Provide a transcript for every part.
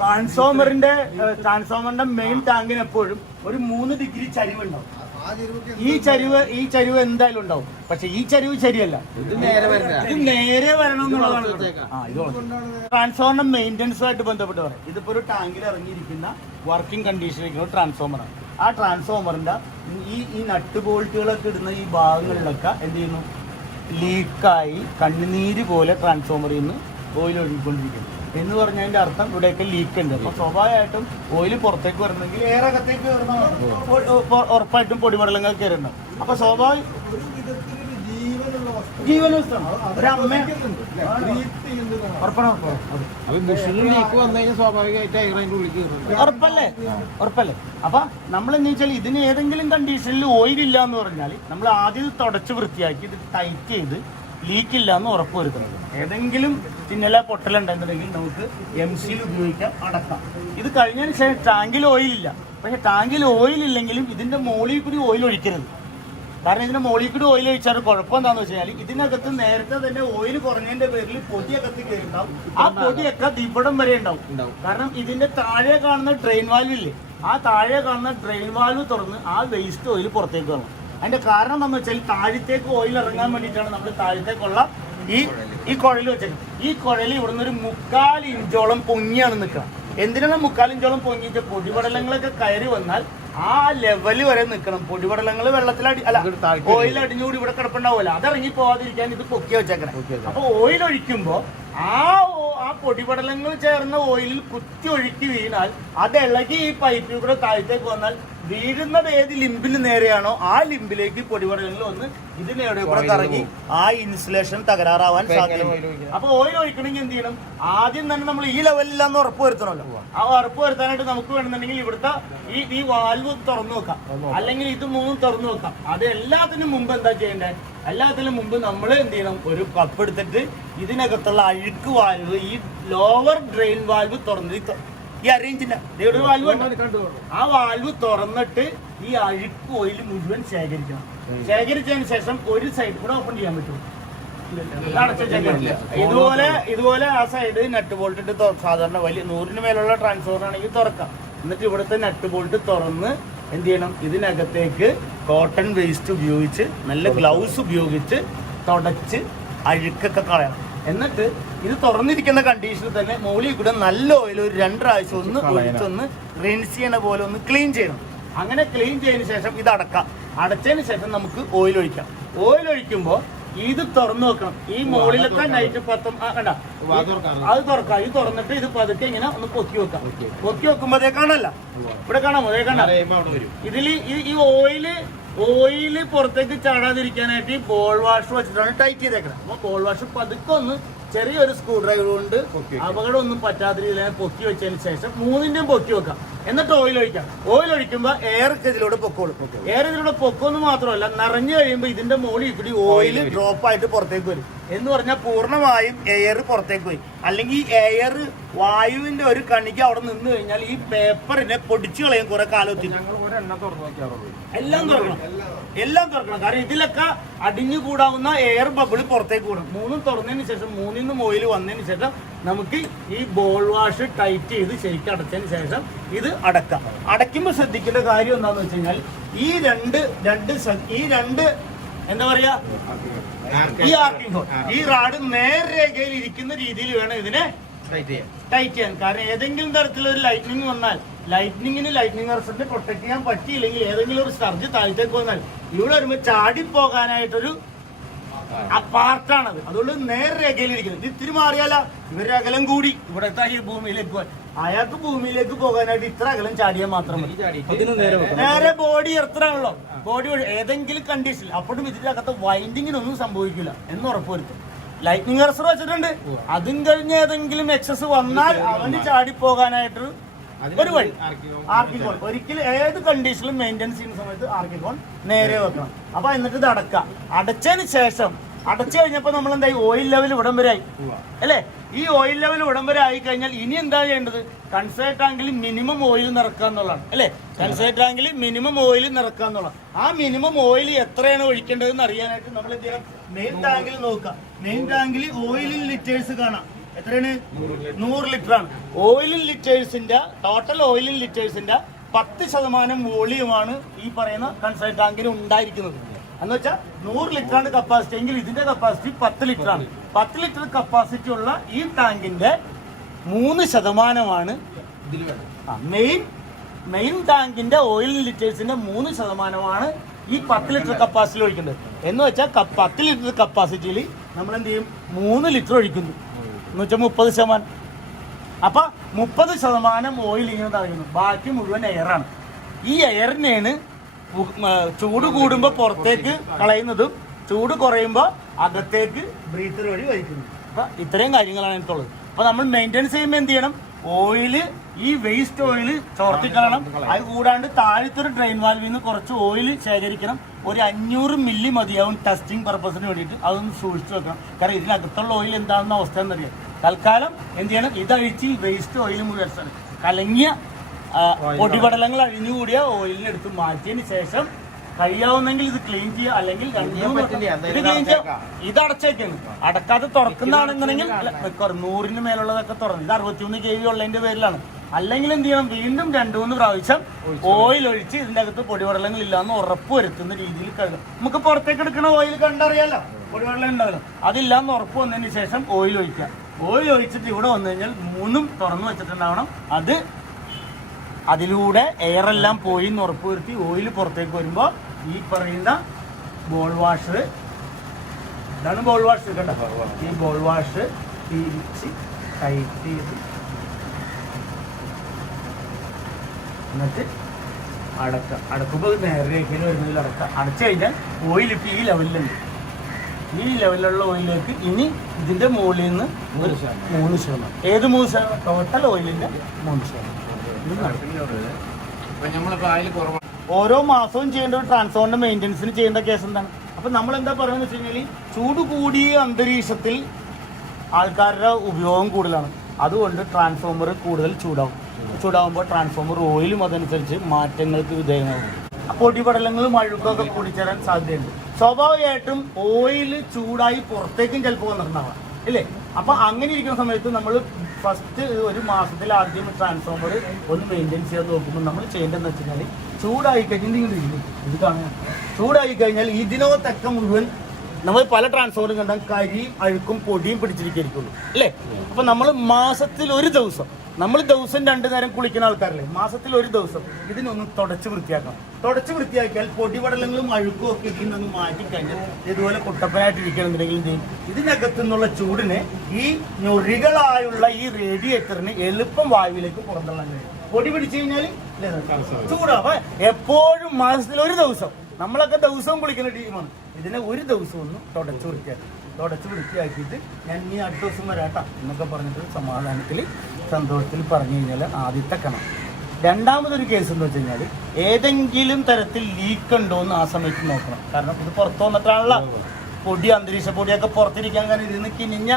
ട്രാൻസ്ഫോമറിന്റെ main ടാങ്കിന് എപ്പോഴും ഒരു 3 degree ചരിവുണ്ടാവും. ഈ ചരിവ് എന്തായാലും ഉണ്ടാവും. പക്ഷെ ഈ ചരിവ് ശരിയല്ല, ഇത് നേരെ വരണം എന്നുള്ളതാണ്. ട്രാൻസ്ഫോമറിന്റെ മെയിൻ്റനൻസുമായിട്ട് ബന്ധപ്പെട്ട് പറയാം. ഇതിപ്പോ ഒരു ടാങ്കിൽ ഇറങ്ങിയിരിക്കുന്ന വർക്കിംഗ് കണ്ടീഷനിലിരിക്കുന്ന ട്രാൻസ്ഫോമറാണ്. ആ ട്രാൻസ്ഫോമറിന്റെ ഈ നട്ട് ബോൾട്ടുകളൊക്കെ ഇടുന്ന ഈ ഭാഗങ്ങളിലൊക്കെ എന്ത് ചെയ്യുന്നു, ലീക്കായി കണ്ണുനീര് പോലെ ട്രാൻസ്ഫോമറിൽ നിന്ന് ഓയിൽ ഒഴുകിക്കൊണ്ടിരിക്കുന്നു എന്ന് പറഞ്ഞതിന്റെ അർത്ഥം ഇവിടെയൊക്കെ ലീക്ക് ഉണ്ട്. അപ്പൊ സ്വാഭാവികമായിട്ടും ഓയിൽ പുറത്തേക്ക് വരണമെങ്കിൽ എയർ അകത്തേക്ക് വരണം, ഉറപ്പായിട്ടും പൊടിപടലങ്ങൾ കയറുന്നുണ്ട്. അപ്പൊ സ്വാഭാവിക ജീവനവസ്ഥയാണ്. ഉറപ്പല്ലേ? അപ്പൊ നമ്മൾ എന്താ വെച്ചാൽ ഇതിന് ഏതെങ്കിലും കണ്ടീഷനിൽ ഓയിൽ ഇല്ല എന്ന് പറഞ്ഞാൽ നമ്മൾ ആദ്യം തുടച്ച് വൃത്തിയാക്കി ഇത് ടൈറ്റ് ചെയ്ത് ലീക്കില്ല എന്ന് ഉറപ്പ് വരുത്തുന്നത്. ഏതെങ്കിലും ചിന്നല പൊട്ടലുണ്ടെന്നുണ്ടെങ്കിൽ നമുക്ക് MC ഉപയോഗിക്കാം, അടക്കാം. ഇത് കഴിഞ്ഞതിന് ശേഷം ടാങ്കിൽ ഓയിൽ ഇല്ല. പക്ഷെ ടാങ്കിൽ ഓയിൽ ഇല്ലെങ്കിലും ഇതിന്റെ മോളിൽ കൂടി ഓയിൽ ഒഴിക്കരുത്. കാരണം ഇതിന്റെ മോളിൽ കൂടി ഓയിൽ ഒഴിച്ചാൽ കുഴപ്പം എന്താണെന്ന് വെച്ച് കഴിഞ്ഞാൽ ഇതിനകത്ത് നേരത്തെ തന്നെ ഓയിൽ കുറഞ്ഞതിന്റെ പേരിൽ പൊടിയകത്ത് കയറിണ്ടാവും. ആ പൊടിയൊക്കെ ഇവിടം വരെ ഉണ്ടാവും. കാരണം ഇതിന്റെ താഴെ കാണുന്ന ഡ്രെയിൻ വാൽവ് ഇല്ലേ, ആ താഴെ കാണുന്ന ഡ്രെയിൻ വാൽവ് തുറന്ന് ആ വേസ്റ്റ് ഓയിൽ പുറത്തേക്ക് വരണം. അതിന്റെ കാരണം എന്താണെന്ന് വെച്ചാൽ താഴത്തേക്ക് ഓയിൽ ഇറങ്ങാൻ വേണ്ടിയിട്ടാണ് നമ്മൾ താഴത്തേക്കുള്ള ഈ കുഴൽ വെച്ചത്. ഈ കുഴൽ ഇവിടുന്ന് ഒരു 3/4 ഇഞ്ചോളം പൊങ്ങിയാണ് നിൽക്കുക. എന്തിനാണ് 3/4 ഇഞ്ചോളം പൊങ്ങിയിട്ട് പൊടിപടലങ്ങളൊക്കെ കയറി വന്നാൽ ആ ലെവല് വരെ നിൽക്കണം. പൊടിപടലങ്ങൾ ഓയിൽ അടിഞ്ഞുകൂടി ഇവിടെ കിടപ്പുണ്ടാവുമല്ലോ, അതിറങ്ങി പോവാതിരിക്കാൻ ഇത് പൊക്കി വെച്ചേക്കണം. അപ്പൊ ഓയിൽ ഒഴിക്കുമ്പോ ആ പൊടിപടലങ്ങൾ ചേർന്ന ഓയിലിൽ കുത്തി ഒഴുക്കി വീണാൽ അത് ഇളകി ഈ പൈപ്പിൽ കൂടെ താഴത്തേക്ക് വന്നാൽ വീഴുന്നത് ഏത് ലിംബിന് നേരെയാണോ ആ ലിംബിലേക്ക് പൊടിപടലങ്ങൾ വന്ന് ഇതിനെവിടെ കൂടെ കറങ്ങി ആ ഇൻസുലേഷൻ തകരാറാവാൻ സാധ്യതയുണ്ട്. അപ്പൊ ഓയിൽ ഒഴിക്കണമെങ്കിൽ എന്ത് ചെയ്യണം, ആദ്യം തന്നെ നമ്മൾ ഈ ലെവലിലാന്ന് ഉറപ്പ് വരുത്തണമല്ലോ. ആ ഉറപ്പ് വരുത്താനായിട്ട് നമുക്ക് വേണമെന്നുണ്ടെങ്കിൽ ഇവിടുത്തെ ഈ വാൽവ് തുറന്നു വെക്കാം, അല്ലെങ്കിൽ ഇത് 3 തുറന്നു വെക്കാം. അത് എല്ലാത്തിനും മുമ്പ് എന്താ ചെയ്യേണ്ടത്, എല്ലാത്തിനും മുമ്പ് നമ്മൾ എന്ത് ചെയ്യണം, ഒരു കപ്പ് എടുത്തിട്ട് ഇതിനകത്തുള്ള അഴുക്ക് വാൽവ്, ഈ ലോവർ ഡ്രെയിൻ വാൽവ് തുറന്ന് ഈ അറേഞ്ചിന്റെ വാൽവ് ആ വാൽവ് തുറന്നിട്ട് ഈ അഴുക്ക് ഓയിൽ മുഴുവൻ ശേഖരിക്കണം. ശേഖരിച്ചതിന് ശേഷം ഒരു സൈഡ് കൂടെ ഓപ്പൺ ചെയ്യാൻ പറ്റും. ഇതുപോലെ ആ സൈഡ് നട്ട് ബോൾട്ട് ഇട്ട് സാധാരണ വലിയ 100-ന് മേലുള്ള ട്രാൻസ്ഫോമർ ആണെങ്കിൽ തുറക്കാം. എന്നിട്ട് ഇവിടുത്തെ നട്ട് ബോൾട്ട് തുറന്ന് എന്ത് ചെയ്യണം, ഇതിനകത്തേക്ക് കോട്ടൺ വേസ്റ്റ് ഉപയോഗിച്ച് നല്ല ഗ്ലൗസ് ഉപയോഗിച്ച് തുടച്ച് അഴുക്കൊക്കെ കളയണം. എന്നിട്ട് ഇത് തുറന്നിരിക്കുന്ന കണ്ടീഷനിൽ തന്നെ മോളിൽ കൂടെ നല്ല ഓയിൽ ഒരു 2 പ്രാവശ്യം ഒന്ന് ഒഴിച്ചൊന്ന് റിൻസ് ചെയ്യണ പോലെ ഒന്ന് ക്ലീൻ ചെയ്യണം. അങ്ങനെ ക്ലീൻ ചെയ്തതിന് ശേഷം ഇത് അടക്കാം. അടച്ചതിന് ശേഷം നമുക്ക് ഓയിൽ ഒഴിക്കാം. ഓയിൽ ഒഴിക്കുമ്പോൾ ഇത് തുറന്നു വെക്കണം. ഈ മോളിലൊക്കെ നൈറ്റ് 10 കണ്ട അത് തുറക്കാം. ഇത് തുറന്നിട്ട് ഇത് പതുക്കെ ഇങ്ങനെ ഒന്ന് പൊക്കി വെക്കാം. പൊക്കി വെക്കുമ്പോഴേ കാണല്ല, ഇവിടെ കാണാമോ, അതേ കാണാം. ഇതിൽ ഈ ഓയില് പുറത്തേക്ക് ചാടാതിരിക്കാനായിട്ട് ഈ ബോൾ വാഷ് വെച്ചിട്ടാണ് ടൈറ്റ് ചെയ്തേക്കുന്നത്. അപ്പൊ ബോൾ വാഷ് പതുക്കെ ഒന്ന് ചെറിയൊരു സ്ക്രൂ ഡ്രൈവർ കൊണ്ട് അപകടമൊന്നും പറ്റാത്ത രീതിയിൽ പൊക്കി വെച്ചതിന് ശേഷം 3ന്റെയും പൊക്കി വെക്കാം. എന്നിട്ട് ഓയിൽ ഒഴിക്കാം. ഓയിൽ ഒഴിക്കുമ്പോൾ എയർ ഇതിലൂടെ പൊക്കോളും. എയർ ഇതിലൂടെ പൊക്കൊന്നും മാത്രമല്ല, നിറഞ്ഞു കഴിയുമ്പോൾ ഇതിന്റെ മുകളിൽ കൂടി ഓയിൽ ഡ്രോപ്പ് ആയിട്ട് പുറത്തേക്ക് വരും. എന്ന് പറഞ്ഞാൽ പൂർണ്ണമായും എയർ പുറത്തേക്ക് പോയി. അല്ലെങ്കിൽ എയർ വായുവിന്റെ ഒരു കണിക്ക് അവിടെ നിന്ന് കഴിഞ്ഞാൽ ഈ പേപ്പറിനെ പൊടിച്ചു കളയും കുറെ കാലത്തിൽ. എല്ലാം തുറക്കണം. കാരണം ഇതിലൊക്കെ അടിഞ്ഞുകൂടാവുന്ന എയർ ബബിൾ പുറത്തേക്ക് കൂടാം. 3 തുറന്നതിന് ശേഷം 3-ന്ന് ഓയിൽ വന്നതിന് ശേഷം നമുക്ക് ഈ ബോൾ വാഷ് ടൈറ്റ് ചെയ്ത് ശരിക്കും അടച്ചതിന് ശേഷം ഇത് അടക്കാം. അടയ്ക്കുമ്പോൾ ശ്രദ്ധിക്കേണ്ട കാര്യം എന്താണെന്ന് വെച്ച് കഴിഞ്ഞാൽ ഈ രണ്ട് എന്താ പറയാ, ഈ ആർക്കിംഗ് ഹോൾ, ഈ റാഡ് നേർരേഖയിൽ ഇരിക്കുന്ന രീതിയിൽ വേണം ഇതിനെ ടൈറ്റ് ചെയ്യാൻ. കാരണം ഏതെങ്കിലും തരത്തിലൊരു ലൈറ്റ്നിങ് വന്നാൽ ലൈറ്റ്നിങ് റിസൾട്ട് പ്രൊട്ടക്ട് ചെയ്യാൻ പറ്റിയില്ലെങ്കിൽ ഏതെങ്കിലും ഒരു സർജ് താഴത്തേക്ക് വന്നാൽ ഇവിടെ വരുമ്പോൾ ചാടിപ്പോകാനായിട്ടൊരു പാർട്ടാണത്. അതുകൊണ്ട് നേർരേഖയിൽ ഇരിക്കുന്നത്. ഇത് ഇത്തിരി മാറിയാല ഇവരുടെ അകലം കൂടി ഇവിടത്തെ ഈ ഭൂമിയിലേക്ക് പോകാൻ, അയാൾക്ക് ഭൂമിയിലേക്ക് പോകാനായിട്ട് ഇത്ര അകലം ചാടിയാൽ മാത്രം മതി. നേരെ ബോഡി എർത്തറാണല്ലോ. ബോഡി ഏതെങ്കിലും കണ്ടീഷനിൽ അപ്പോഴും ഇതിന്റെ അകത്ത് വൈൻഡിങ്ങിനൊന്നും സംഭവിക്കില്ല എന്ന് ഉറപ്പുവരുത്തും. ലൈറ്റ്നിങ് അറസ്റ്റർ വെച്ചിട്ടുണ്ട്. അതും കഴിഞ്ഞ് ഏതെങ്കിലും എക്സസ് വന്നാൽ അവന് ചാടിപ്പോകാനായിട്ട് ഒരു വഴി ആർക്കിംഗ് ഹോൾ. ഒരിക്കലും ഏത് കണ്ടീഷനിലും മെയിൻറ്റെയിൻ ചെയ്യുന്ന സമയത്ത് ആർക്കിംഗ് ഹോൾ നേരെ വെക്കണം. അപ്പൊ എന്നിട്ട് ഇത് അടക്കാം. അടച്ചതിന് ശേഷം അടച്ചു കഴിഞ്ഞപ്പോ നമ്മൾ എന്തായി, ഓയിൽ ലെവൽ ഇവിടം വരെ ആയി അല്ലേ. ഈ ഓയിൽ ലെവൽ ഇവിടം വരെ ആയി കഴിഞ്ഞാൽ ഇനി എന്താ ചെയ്യേണ്ടത്, കൺസർവ ടാങ്കിൽ മിനിമം ഓയിൽ നിറക്കുക എന്നുള്ളതാണ് അല്ലെ. കൺസർവ ടാങ്കിൽ മിനിമം ഓയിൽ നിറക്കുക എന്നുള്ളത്. ആ മിനിമം ഓയിൽ എത്രയാണ് ഒഴിക്കേണ്ടതെന്ന് അറിയാനായിട്ട് നമ്മൾ എന്ത് ചെയ്യണം, മെയിൻ ടാങ്കിൽ നോക്കാം. മെയിൻ ടാങ്കിൽ ഓയിൽ ലിറ്റേഴ്സ് കാണാം. എത്രയാണ്, 100 ലിറ്റർ ആണ്. ഓയിൽ ഇൻ ലിറ്റേഴ്സിന്റെ ടോട്ടൽ ഓയിൽ ഇൻ ലിറ്റേഴ്സിന്റെ 10% വോളിയമാണ് ഈ പറയുന്ന കൺസൈൻ ടാങ്കിന് ഉണ്ടായിരിക്കുന്നത്. എന്ന് വെച്ചാൽ 100 ലിറ്ററാണ് കപ്പാസിറ്റി എങ്കിൽ ഇതിന്റെ കപ്പാസിറ്റി 10 ലിറ്ററാണ്. 10 ലിറ്റർ കപ്പാസിറ്റി ഉള്ള ഈ ടാങ്കിന്റെ 3% മെയിൻ ടാങ്കിന്റെ ഓയിൽ ലിറ്റേഴ്സിന്റെ 3% ഈ 10 ലിറ്റർ കപ്പാസിറ്റി ഒഴിക്കുന്നത്. എന്ന് വെച്ചാൽ 10 ലിറ്റർ കപ്പാസിറ്റിയിൽ നമ്മൾ എന്ത് ചെയ്യും, 3 ലിറ്റർ ഒഴിക്കുന്നു എന്ന് വെച്ചാൽ 30%. അപ്പൊ 30% ഓയിൽ ഇങ്ങനെ തടയുന്നു, ബാക്കി മുഴുവൻ എയറാണ്. ഈ എയറിനെയാണ് ചൂട് കൂടുമ്പോൾ പുറത്തേക്ക് കളയുന്നതും ചൂട് കുറയുമ്പോൾ അകത്തേക്ക് ബ്രീത്തർ വഴി വലിക്കുന്നു. അപ്പൊ ഇത്രയും കാര്യങ്ങളാണ് എനിക്കുള്ളത്. അപ്പൊ നമ്മൾ മെയിൻ്റെനൻസ് ചെയ്യുമ്പോൾ എന്ത് ചെയ്യണം, ഓയില് ഈ വേസ്റ്റ് ഓയിൽ ചോർത്തിക്കളയണം. അത് കൂടാണ്ട് താഴത്തൊരു ഡ്രെയിൻ വാൽവിൽ നിന്ന് കുറച്ച് ഓയിൽ ശേഖരിക്കണം. ഒരു 500 മില്ലി മതിയാവും ടെസ്റ്റിംഗ് പർപ്പസിന് വേണ്ടിയിട്ട്. അതൊന്ന് സൂക്ഷിച്ചു വെക്കണം. കാരണം ഇതിനകത്തുള്ള ഓയിൽ എന്താണെന്ന അവസ്ഥ എന്നറിയാം. തൽക്കാലം എന്ത് ചെയ്യണം, ഇതഴിച്ച് വേസ്റ്റ് ഓയിൽ മുഴുവൻ കലങ്ങിയ പൊടിപടലങ്ങൾ അഴിഞ്ഞുകൂടിയ ഓയിലിനെടുത്ത് മാറ്റിയതിന് ശേഷം കഴിയാവുന്നെങ്കിൽ ഇത് ക്ലീൻ ചെയ്യുക, അല്ലെങ്കിൽ ഇത് ക്ലീൻ ചെയ്യുക. ഇത് അടച്ചേക്കാണ്, അടക്കാതെ തുറക്കുന്നതാണെന്നുണ്ടെങ്കിൽ 100-ന് മേലുള്ളതൊക്കെ തുറന്നു. ഇത് 61 kV ഉള്ളതിന്റെ പേരിലാണ്. അല്ലെങ്കിൽ എന്ത് ചെയ്യണം, വീണ്ടും 2-3 പ്രാവശ്യം ഓയിൽ ഒഴിച്ച് ഇതിന്റെ അകത്ത് പൊടിപടലങ്ങൾ ഇല്ലാന്ന് ഉറപ്പ് വരുത്തുന്ന രീതിയിൽ കഴുകും. നമുക്ക് പുറത്തേക്ക് എടുക്കുന്ന ഓയിൽ കണ്ടറിയാലോ പൊടിപടലം ഉണ്ടാവില്ല. അതില്ലാന്ന് ഉറപ്പ് വന്നതിന് ശേഷം ഓയിൽ ഒഴിക്കുക. ഓയിൽ ഒഴിച്ചിട്ട് ഇവിടെ വന്നു കഴിഞ്ഞാൽ 3ഉം തുറന്നു വെച്ചിട്ടുണ്ടാവണം. അതിലൂടെ എയറെല്ലാം പോയി എന്ന് ഉറപ്പ് വരുത്തി ഓയിൽ പുറത്തേക്ക് വരുമ്പോൾ ഈ പറയുന്ന ബോൾ വാഷർ, ഇതാണ് ബോൾ വാഷ് കേട്ടോ. ഈ ബോൾ വാഷ് തിരിച്ച് ടൈറ്റ് ചെയ്ത് എന്നിട്ട് അടക്കുമ്പോൾ നേരേക്കൽ വരുന്നതിൽ അടച്ചു കഴിഞ്ഞാൽ ഓയിൽ ഇപ്പം ഈ ലെവലിലുണ്ട്. ഈ ലെവലിലുള്ള ഓയിലേക്ക് ഇനി ഇതിന്റെ മുകളിൽ നിന്ന് 3%. ഏത് 3%? ടോട്ടൽ ഓയിലിന്റെ 3%. ഓരോ മാസവും ചെയ്യേണ്ട ഒരു ട്രാൻസ്ഫോമറിന്റെ മെയിൻ്റെനൻസിന് ചെയ്യേണ്ട കേസ് എന്താണ്? അപ്പൊ നമ്മൾ എന്താ പറയുന്നത് വെച്ച് കഴിഞ്ഞാൽ, ചൂട് കൂടിയ അന്തരീക്ഷത്തിൽ ആൾക്കാരുടെ ഉപയോഗം കൂടുതലാണ്. അതുകൊണ്ട് ട്രാൻസ്ഫോമർ കൂടുതൽ ചൂടാവുമ്പോൾ ട്രാൻസ്ഫോമർ ഓയിലും അതനുസരിച്ച് മാറ്റങ്ങൾക്ക് വിധേയമാകും. പൊടിപടലങ്ങളും അഴുക്കൊക്കെ കൂടിച്ചേരാൻ സാധ്യതയുണ്ട്. സ്വാഭാവികമായിട്ടും ഓയിൽ ചൂടായി പുറത്തേക്കും ചിലപ്പോൾ വന്നിട്ടുണ്ടാവാം അല്ലേ? അപ്പൊ അങ്ങനെ ഇരിക്കുന്ന സമയത്ത് നമ്മൾ ഫസ്റ്റ് ഒരു മാസത്തിൽ ആദ്യം ട്രാൻസ്ഫോമർ ഒന്ന് മെയിൻറ്റെയിൻ ചെയ്യാൻ നോക്കുമ്പോൾ നമ്മൾ ചെയ്യേണ്ടതെന്ന് വെച്ച് കഴിഞ്ഞാൽ, ചൂടായി കഴിഞ്ഞാൽ ഇത് കാണാൻ ചൂടായി കഴിഞ്ഞാൽ ഇതിനകത്തൊക്കെ മുഴുവൻ നമ്മൾ പല ട്രാൻസ്ഫോമറും കണ്ടാൽ കരിയും അഴുക്കും പൊടിയും പിടിച്ചിരിക്കുള്ളൂ അല്ലേ? അപ്പൊ നമ്മൾ മാസത്തിൽ ഒരു ദിവസം, നമ്മൾ ദിവസം 2 നേരം കുളിക്കുന്ന ആൾക്കാരല്ലേ, മാസത്തിൽ ഒരു ദിവസം ഇതിനൊന്ന് തുടച്ച് വൃത്തിയാക്കണം. തുടച്ച് വൃത്തിയാക്കിയാൽ പൊടിപടലങ്ങളും അഴുക്കും ഒക്കെ ഇതിനൊന്ന് മാറ്റിക്കഴിഞ്ഞാൽ ഇതുപോലെ കുട്ടപ്പനായിട്ടിരിക്കണമെന്നുണ്ടെങ്കിൽ എന്ത് ചെയ്യും, ഇതിനകത്തു നിന്നുള്ള ചൂടിനെ ഈ ഞൊറികളായുള്ള ഈ റേഡിയേറ്ററിന് എളുപ്പം വായുവിലേക്ക് പുറന്തള്ളാൻ കഴിയും. പൊടി പിടിച്ചു കഴിഞ്ഞാൽ ചൂടാവും. എപ്പോഴും മാസത്തിൽ ഒരു ദിവസം, നമ്മളൊക്കെ ദിവസവും കുളിക്കുന്ന ടീമാണ്, ഇതിനെ ഒരു ദിവസം ഒന്ന് തുടച്ച് വൃത്തിയാക്കിയിട്ട് ഞാൻ ഇനി അടുത്ത ദിവസം വരാട്ടാ എന്നൊക്കെ പറഞ്ഞിട്ട് സമാധാനത്തിൽ സന്തോഷത്തിൽ പറഞ്ഞു കഴിഞ്ഞാൽ ആദ്യത്തെ കണം. രണ്ടാമതൊരു കേസ് എന്ന് വെച്ച് കഴിഞ്ഞാൽ, ഏതെങ്കിലും തരത്തിൽ ലീക്ക് ഉണ്ടോ എന്ന് ആ സമയത്ത് നോക്കണം. കാരണം ഇത് പുറത്തു വന്നിട്ടാണല്ലോ പൊടി, അന്തരീക്ഷ പൊടിയൊക്കെ പുറത്തിരിക്കാൻ, കാരണം ഇതിന് കിനിഞ്ഞ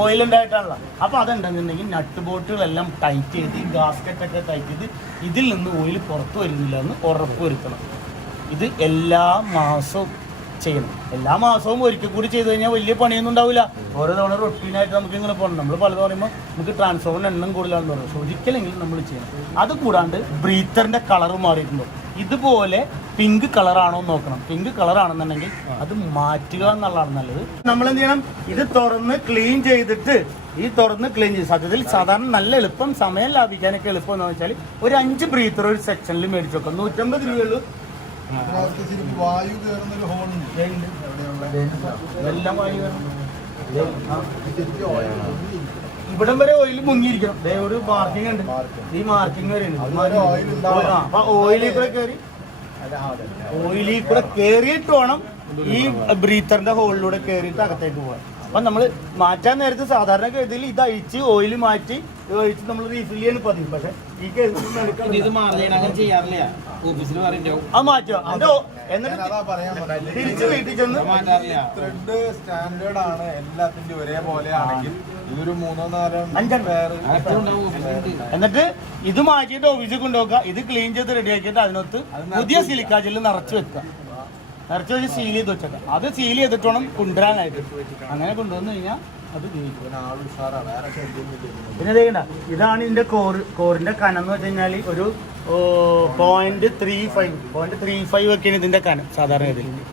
ഓയിൽ ഉണ്ടായിട്ടാണല്ലോ. അപ്പോൾ അതുണ്ടെന്നുണ്ടെങ്കിൽ നട്ട് ബോട്ടുകളെല്ലാം ടൈറ്റ് ചെയ്ത് ഈ ഗാസ്കറ്റൊക്കെ ടൈറ്റ് ചെയ്ത് ഇതിൽ നിന്ന് ഓയിൽ പുറത്തു വരുന്നില്ല എന്ന് ഉറപ്പ് വരുത്തണം. ഇത് എല്ലാ മാസവും ചെയ്യണം. എല്ലാ മാസവും ഒരിക്കൽ കൂടി ചെയ്ത് കഴിഞ്ഞാൽ വലിയ പണിയൊന്നും ഉണ്ടാവില്ല. ഓരോ തവണ റൊട്ടീനായിട്ട് നമുക്ക് ഇങ്ങനെ പോകണം. നമ്മൾ പലത് പറയുമ്പോൾ നമുക്ക് ട്രാൻസ്ഫോമറിന് എണ്ണം കൂടുതലാണെന്ന് പറയുന്നത്, പക്ഷെ ഒരിക്കലെങ്കിലും നമ്മൾ ചെയ്യണം. അത് കൂടാണ്ട് ബ്രീത്തറിന്റെ കളർ മാറിയിട്ടുണ്ടോ, ഇതുപോലെ പിങ്ക് കളറാണോ നോക്കണം. പിങ്ക് കളറാണെന്നുണ്ടെങ്കിൽ അത് മാറ്റുക എന്നുള്ളതാണ് നല്ലത്. നമ്മൾ എന്ത് ചെയ്യണം, ഇത് തുറന്ന് ക്ലീൻ ചെയ്തിട്ട് സത്യത്തിൽ സാധാരണ നല്ല എളുപ്പം, സമയം ലാഭിക്കാനൊക്കെ എളുപ്പം എന്ന് വെച്ചാൽ ഒരു 5 ബ്രീത്തർ ഒരു സെക്ഷനിൽ മേടിച്ചു വെക്കാം. 150 രൂപയുള്ളൂ. ഇവിടം വരെ ഓയിൽ മുങ്ങിയിരിക്കണം. ഒരു മാർക്കിംഗ് ഉണ്ട്, ഈ മാർക്കിംഗ് വരെ ഓയിലിൽ കൂടെ കയറിയിട്ട് വേണം ഈ ബ്രീത്തറിന്റെ ഹോളിലൂടെ കയറിയിട്ട് അകത്തേക്ക് പോകാൻ. അപ്പൊ നമ്മൾ മാറ്റാൻ നേരത്ത് സാധാരണ ഗതിയിൽ ഇത് അഴിച്ച് ഓയിൽ മാറ്റി ഒഴിച്ച് നമ്മൾ റീഫിൽ ചെയ്യാൻ പതിവ്. പക്ഷെ ഈ കേസ് അത് മാറ്റുക, എന്നിട്ട് തിരിച്ച് വീട്ടിൽ ചെന്ന് ത്രെഡ് സ്റ്റാൻഡേർഡ് ആണ്, എല്ലാത്തിന്റെ ഒരേപോലെ ആണെങ്കിൽ ഇതൊരു 3-4 എന്നിട്ട് ഇത് മാറ്റിയിട്ട് ഓഫീസിൽ കൊണ്ടുപോക്കുക. ഇത് ക്ലീൻ ചെയ്ത് റെഡിയാക്കിയിട്ട് അതിനകത്ത് പുതിയ സിലിക്കാ ജെല്ല് നിറച്ച് വെക്കുക. നിറച്ച് വെച്ച് സീൽ ചെയ്ത് വെച്ചേക്കാം. അത് സീൽ ചെയ്തിട്ട് വേണം കൊണ്ടുവരാനായിട്ട്. അങ്ങനെ കൊണ്ടുവന്നു കഴിഞ്ഞാൽ അത് ഉപയോഗിക്കും. പിന്നെ ആൾ ഉഷാറാണ്, വേറെ ഷെഡ്യൂൾ. പിന്നെ ഇതേണ്ട, ഇതാണ് ഇതിന്റെ കോറിന്റെ കനം എന്ന് വെച്ച് കഴിഞ്ഞാൽ ഒരു 0.35 ഒക്കെയാണ് ഇതിന്റെ കനം സാധാരണ ഇതിൽ.